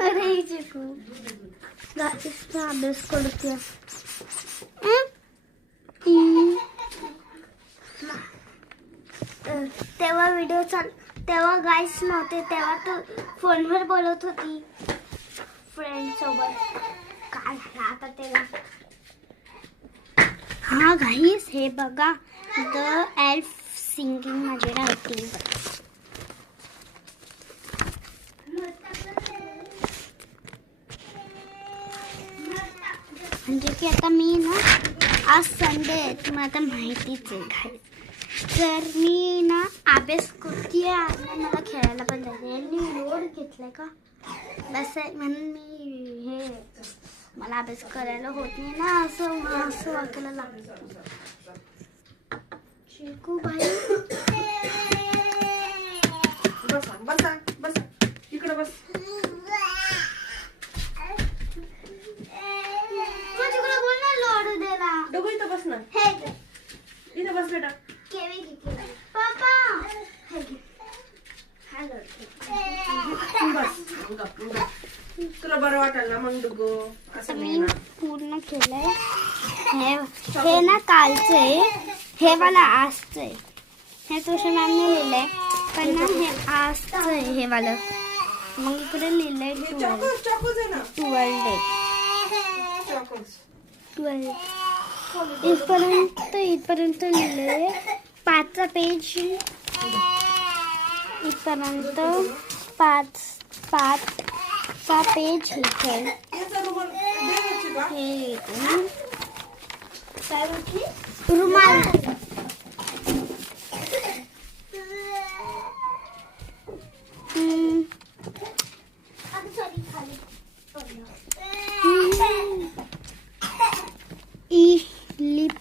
अरे चिकू गाईसचा अभ्यास करते. तेव्हा व्हिडिओ तेव्हा गाईस नव्हते, तेव्हा तू फोनवर बोलत होती फ्रेंड सोबत. काय झालं आता तेव्हा. हा गाईस हे बघा, द एल्फ सिंगिंग माझ्याकडे होती. म्हणजे की आता मी ना, आज संडे आहे, तुम्हाला आता माहितीच आहे गाईस. तर मी ना अभ्यास करते आणि मला खेळायला पण जायचं. यांनी लोड घेतलाय का बस म्हणून मी हे मला अभ्यास करायला होत नाही ना, असं वागायला लागतं. चिकू भाई बस इकडे बस. डोकं इथं बस ना. इथं बस बेटा. पापा तुला बरं वाटेल ना मग डुगो. असं मी पूर्ण केलंय. हे ना कालचं आहे, हे मला आजचं आहे. हे तुझ्या मॅमने लिहिलंय, पण ना हे आजचं आहे हे वालं. मग इकडे लिहिलंय 12 इथपर्यंत लिहिलंय. 5चा पेज इथपर्यंत 5चा पेज लिहिलंय. हे रुमाल लिप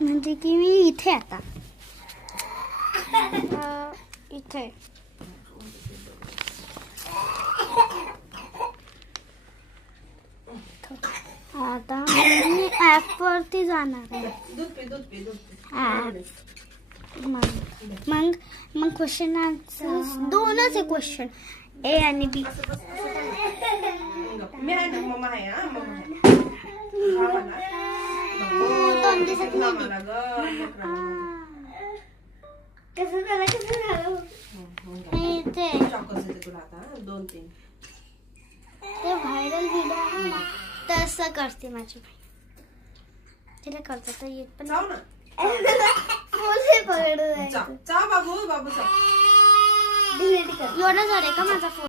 म्हणजे की मी इथे आता इथे आता मी ऍप वरती जाणार आहे. मग क्वेश्चन आन्सर 2च आहे. क्वेश्चन ए आणि बी. मी आहे ना, मम्मा आहे. दोन दिवसात कसं झालं ते व्हायरल व्हिडिओ तसं करते माझी बहीण. तिला करता तर येत पण बाबू एवढं झालंय का माझा फोन.